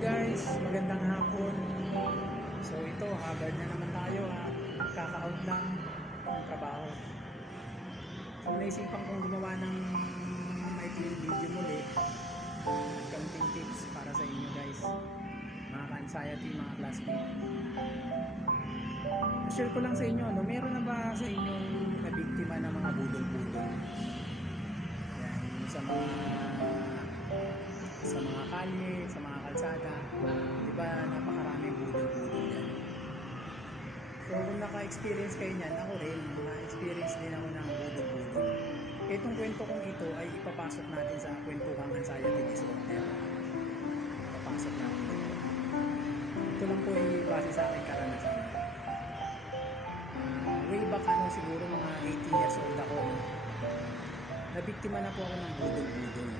guys, magandang hapon. So ito, haggard na naman tayo at kaka-out lang ng trabaho. So naisipan kong gumawa ng maikling video muli at counting tips para sa inyo guys, mga ka-anxiety, mga classmate. Share ko lang sa inyo, no? Meron na ba sa inyong nabiktima ng mga budol-budol? Yan, sa mga kalye, sa mga kalsada, di ba napakaraming budol-budol yan. So kung naka-experience kayo niyan, ako rin, na-experience din ako ng budol-budol. Itong kwento kong ito ay ipapasok natin sa kwentuhang anxiety disorder. Ipapasok natin ito. Ito lang po ay base sa aking karanasan. Way back siguro mga 18 years old ako, nabiktima na po ako ng budol-budol.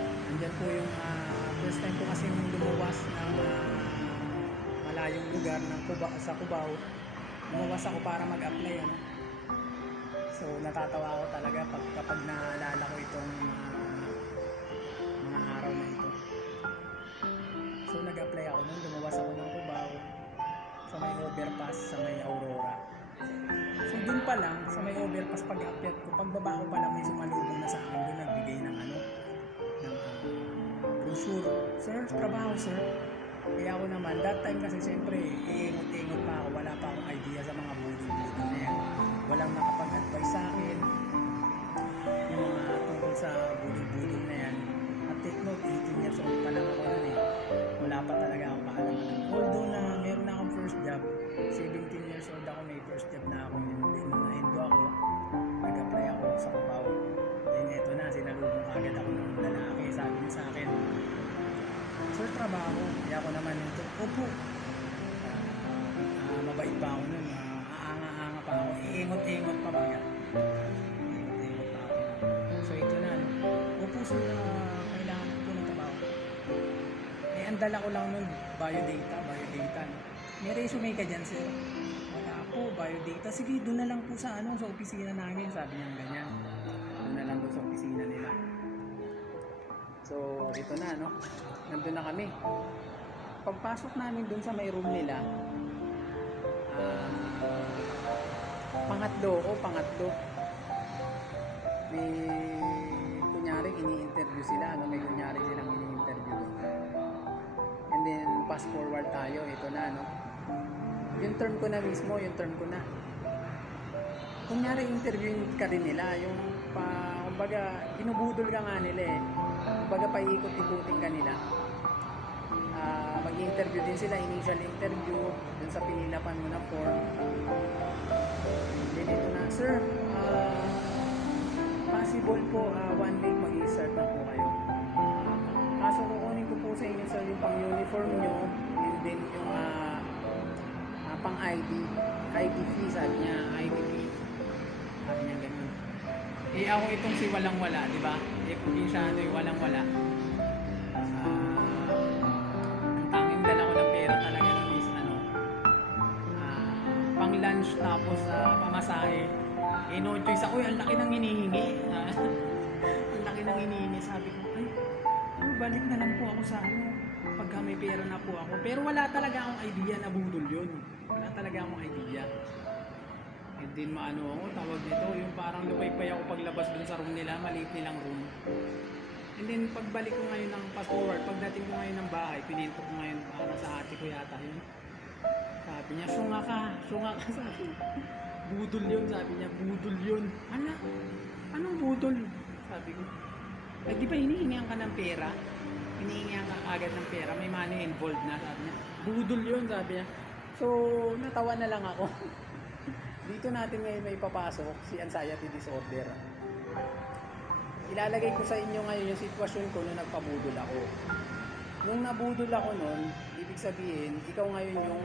Andyan po yung first time ko kasi lumuwas ng malayong lugar ng sa Cubao. Lumuwas ako para mag-apply. So natatawa ako talaga kapag naalala ko itong mga araw na ito. So nag-apply ako nun, lumuwas ako ng Cubao sa may overpass sa may Aurora. So dun pa lang sa may overpass, pag-akyat ko, pagbaba ko pa lang may sumalubong na sa akin doon, nagbigay ng brochure. Sir, trabaho sir. Kaya ako naman, that time kasi siyempre iingot-ingot pa ako, wala pa akong idea sa mga budol-budol na yan. Walang nakapag-advise sa akin yung mga tungkol sa budol-budol na yan. At take note, 18 years old pa lang ako nun wala pa talaga akong kaalaman. Although na meron na akong first job, 17 years old ako, may first job na ako. Naindo ako, nag-apply ako sa Cubao. Then eto na, sinalubong agad ako ng lalaki. Sabi niya sa akin, sir, trabaho. Kaya ako naman ito, opo. Mabait pa ako nun, aanga-anga pa ako, iingot-ingot pa ba yan? Iingot-ingot pa ako. So ito na, opo sir, kailangan ko po ng trabaho. Ang dala ko lang nun, biodata. May resume ka dyan sir? Wala po, biodata. Sige, doon na lang po sa opisina namin. Sabi niya ganyan. Doon na lang doon sa opisina nila. So, ito na, nandun na kami. Pagpasok namin doon sa may room nila, pangatlo. May kunyari ini-interview sila, may kunyari silang ini-interview doon. And then, fast forward tayo, ito na, yung term ko na mismo, kunyari interviewin ka rin nila, kumbaga, inubudol ka nga nila kumbaga, paikot-ikutin ka nila. Mag-interview din sila, initial interview, dun sa pinilapan mo na form. Then ito na, sir, possible po, 1 week mag-i-start na po kayo. Kaso kukunin ko po sa inyo sir yung pang-uniform nyo, and then yung pang-ID, IDP, sabi niya, IDP. Sabi niya ganun. Ako itong si walang-wala, di ba? Probinsyano yung walang-wala. Ang tanging dala ko ng pera talaga nun is pang-lunch tapos pamasahe. No choice ako, ang laki ng hinihingi. Ang laki ng hinihingi, sabi ko, balik na lang po ako sa pagka may pera na po ako. Pero wala talaga akong idea na budol yun. Wala talaga akong idea. And then ako, tawag dito, yung parang lupay-pay ako paglabas dun sa room nila, maliit nilang room. And then pagbalik ko ngayon ng fast forward, pagdating ko ngayon ng bahay, pininto ko ngayon para sa ate ko yata yun. Sabi niya, sunga ka sabi. Budol yun, sabi niya, budol yun. Anong budol? Sabi ko. Di ba hinihingihan ka ng pera? Hinihingihan ka agad ng pera, may money involved na, sabi niya. Budol yun, sabi niya. So, natawa na lang ako. Dito natin ngayon may papasok si anxiety disorder. Ilalagay ko sa inyo ngayon yung sitwasyon ko nung nagpabudol ako. Nung nabudol ako nun, ibig sabihin, ikaw ngayon yung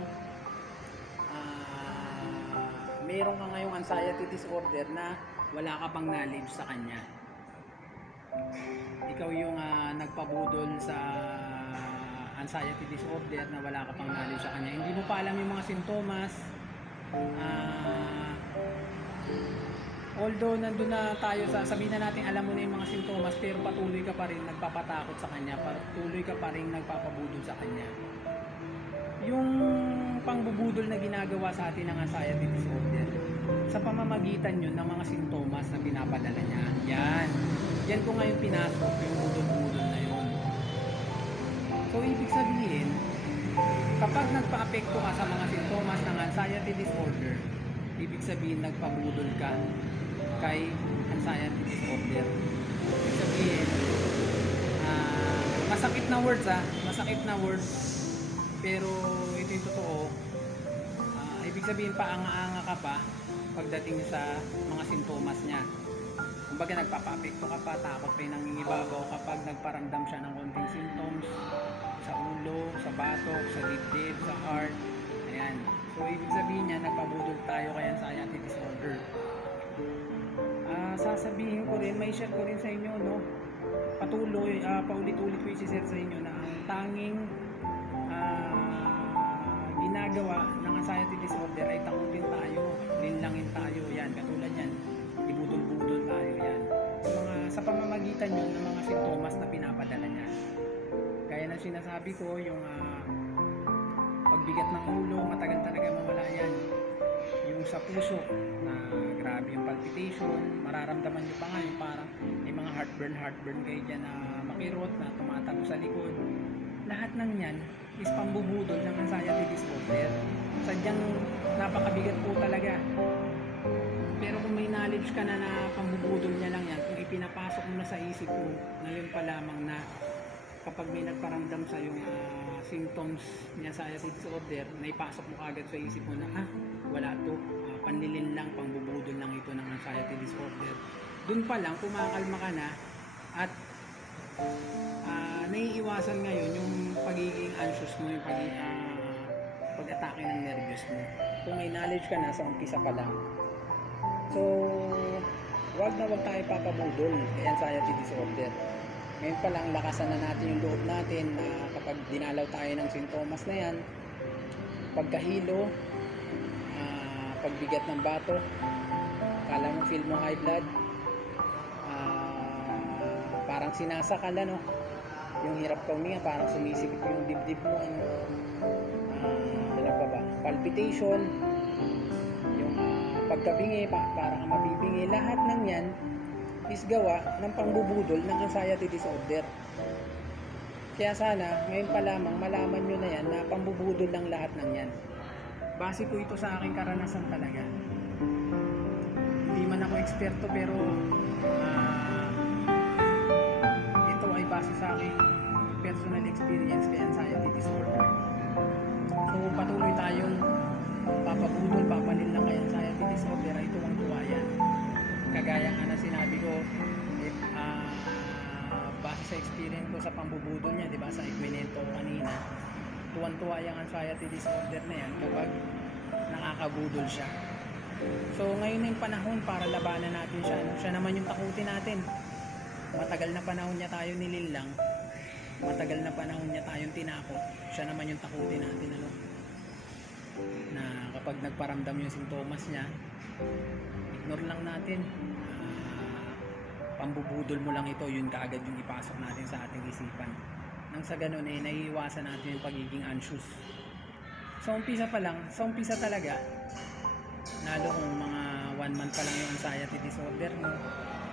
meron ka ngayong anxiety disorder na wala ka pang knowledge sa kanya. Ikaw yung nagpabudol sa anxiety disorder na wala ka pang knowledge sa kanya. Hindi mo pa alam yung mga sintomas. although nandun na tayo sa, sabihin na natin alam mo na yung mga sintomas, pero patuloy ka pa rin nagpapatakot sa kanya, patuloy ka pa rin nagpapabudol sa kanya. Yung pangbubudol na ginagawa sa atin ng anxiety disorder, sa pamamagitan yun ng mga sintomas na pinapadala niya. Yan ko ngayon pinasok yung budol-budol na yun. So ibig sabihin, kapag nagpa-apekto ka sa mga sintomas ng anxiety disorder, ibig sabihin nagpabudol ka kay anxiety disorder. Ibig sabihin, masakit na words, pero ito yung totoo. Ibig sabihin paanga-anga ka pa pagdating sa mga sintomas niya. Kumbaga nagpapa-apekto ka pa, takot pa yung nangingibabaw kapag nagparamdam siya ng konting symptoms sa ulo, sa batok, sa dibdib, sa heart. Ayan. So ibig sabihin niya nagpabudol tayo kay anxiety disorder. Sasabihin ko rin, may share ko rin sa inyo, no? Patuloy, paulit-ulit ko i-share sa inyo na ang tanging ginagawa ng anxiety disorder ay takutin tayo, linlangin tayo, yan, katulad yan, ibudol-budol tayo, yan. Sa pamamagitan yun ng mga sintomas na pinapadala niya. Gaya ng sinasabi ko, yung pagbigat ng ulo, matagal talaga mawala yan. Yung sa puso, na grabe yung palpitation, mararamdaman nyo pa nga yung parang may mga heartburn kayo dyan na makirot, na tumatago sa likod. Lahat ng yan is pambubudol ng anxiety disorder. Sadyang napakabigat po talaga. Pero kung may knowledge ka na pambubudol niya lang yan, kung ipinapasok mo na sa isip mo, ngayon pa lamang na kapag may nagparamdam sa yung symptoms niya sa anxiety disorder, naipasok mo agad sa isip mo na wala to, panlilin lang, pangbubudol lang ito ng anxiety disorder. Doon pa lang kumakalma ka na at naiiwasan ngayon yung pagiging anxious mo, yung pag-atake ng nervyos mo. Kung may knowledge ka na sa umpisa pa lang. So, wag tayo papabudol kay anxiety disorder. Ngayon pa lang, lakasan na natin yung loob natin na kapag dinalaw tayo ng sintomas na yan, pagkahilo, pagbigat ng bato, kala mo feel mo high blood, parang sinasakal, no? Yung hirap ka huminga, parang sumisikip yung dibdib mo, ano pa ba? Palpitation, yung pagkabingi, parang mabibingi, lahat ng yan is gawa ng pangbubudol ng anxiety disorder. Kaya sana, ngayon pa lamang, malaman nyo na yan na pambubudol lang lahat ng yan. Base po ito sa aking karanasan talaga. Hindi man ako eksperto, pero ito ay base sa aking personal experience kay anxiety disorder. So patuloy tayong papabudol, papalin lang kay anxiety disorder, ay tuwang-tuwa yan. Kagaya nga na sinabi ko, base sa experience ko sa pambubudol niya, di ba, sa ikwinento ko kanina, tuwan-tuwa yung anxiety disorder na yan kapag nakakabudol siya. So ngayon na yung panahon para labanan natin siya, no? Siya naman yung takutin natin. Matagal na panahon niya tayo nililang, matagal na panahon niya tayong tinakot, siya naman yung takutin natin, ano? Na kapag nagparamdam yung sintomas niya, ignore lang natin. Pambubudol mo lang ito, yun kaagad yung ipasok natin sa ating isipan. Nang sa ganun naiiwasan natin yung pagiging anxious. Sa umpisa pa lang, sa umpisa talaga, lalo kung mga 1 month pa lang yung anxiety disorder mo,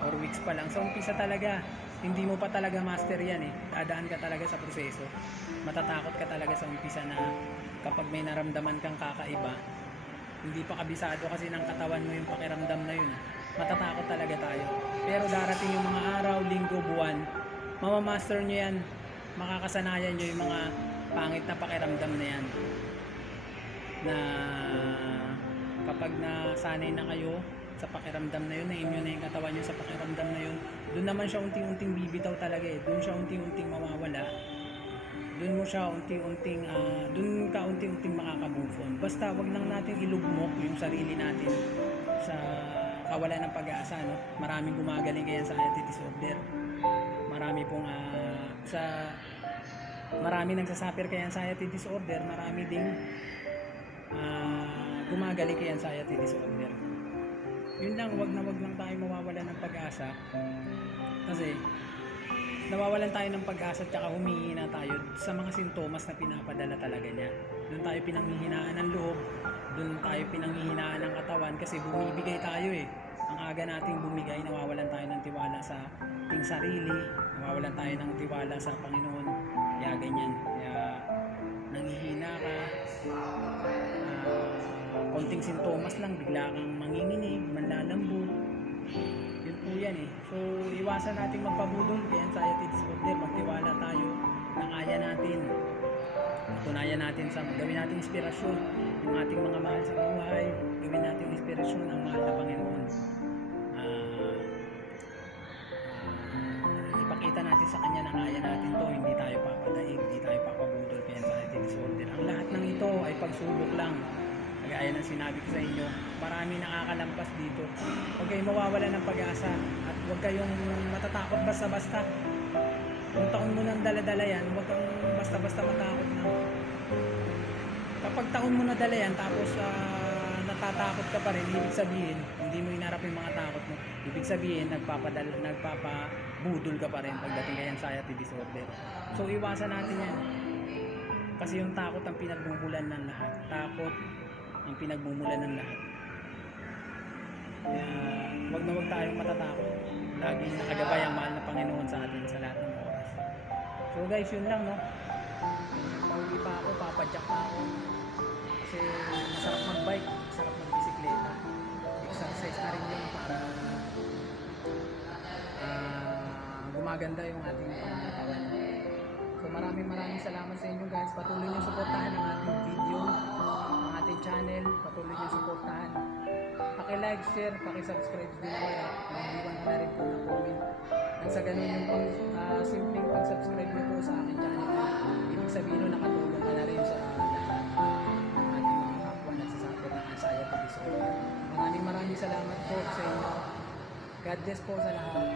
or weeks pa lang, sa umpisa talaga, hindi mo pa talaga master yan eh. Dadaan ka talaga sa proseso. Matatakot ka talaga sa umpisa na kapag may naramdaman kang kakaiba, hindi pa kabisado kasi ng katawan mo yung pakiramdam na yun. Matatakot talaga tayo. Pero darating yung mga araw, linggo, buwan, mamamaster nyo yan. Makakasanayan nyo yung mga pangit na pakiramdam na yan. Na kapag nasanay na kayo sa pakiramdam na yun, na-immune na yung katawan nyo sa pakiramdam na yun, doon naman siya unti-unting bibitaw talaga eh. Doon siya unti-unting mawawala. Doon mo siya doon ka unti-unting makaka-move on. Basta wag lang natin ilugmok yung sarili natin sa kawalan ng pag-asa, no? Maraming gumagaling kaya sa anxiety disorder. Marami pong marami nagsasuffer kaya sa anxiety disorder, marami ding gumagaling kaya sa anxiety disorder. yun lang, wag lang tayo mawawalan ng pag-asa. Kasi nawawalan tayo ng pag-asa at humihina tayo sa mga sintomas na pinapadala talaga niya. Doon tayo pinanghihinaan ng loob, doon tayo pinanghihinaan ng katawan kasi bumibigay tayo eh. Ang aga nating bumigay, nawawalan tayo ng tiwala sa ating sarili, nawawalan tayo ng tiwala sa Panginoon. Kaya ganyan, kaya nanghihina ka, konting sintomas lang, bigla kang manginginig, manlalambot. Yun po yan eh. So, iwasan natin magpabudol kaya anxiety disorder. Magtiwala tayo na kaya natin. Tunayan natin sa gawin natin inspirasyon yung ating mga mahal sa buhay. Gawin natin inspirasyon ang mahal na Panginoon. Ipakita natin sa Kanya na kaya natin to. Hindi tayo papadaig, hindi tayo papabudol kaya anxiety disorder. Ang lahat ng ito ay pagsubok lang. Kagaya ng sinabi ko sa inyo, marami nakakalampas dito. Huwag kayong mawawala ng pag-asa at huwag kayong matatakot basta-basta. Kung taon mo nang dala-dala yan, huwag kang basta-basta matakot na. Kapag taon mo na dala yan, tapos natatakot ka pa rin, ibig sabihin, hindi mo inarap yung mga takot mo. Ibig sabihin, nagpapabudol ka pa rin pagdating kay anxiety disorder. So, iwasan natin yan. Kasi yung takot ang pinagmumulan ng lahat. Takot ang pinagmumulan ng lahat. Kaya wag na wag tayong matatakot. Laging nakagabay ang mahal na Panginoon sa atin sa lahat ng oras. So guys, yun lang no. Pauwi pa ako, papadyak pa ako. Kasi masarap magbike, masarap magbisikleta. Exercise na rin yun para gumaganda yung ating pangangatawan. So maraming salamat sa inyo guys. Patuloy niyo suportahan ang ating video, ang ating channel. Patuloy niyo suportahan. Paki-like, share, paki-subscribe din naman at mag-iwan na rin po ng comment. Nang sa ganun yung simpleng pag-subscribe niyo po sa aking channel. Ibig sabihin nun nakatulong ka na rin sa lahat ng ating mga kapwa nagsasuffer ng anxiety disorder. Maraming salamat po sa inyo. God bless po sa lahat.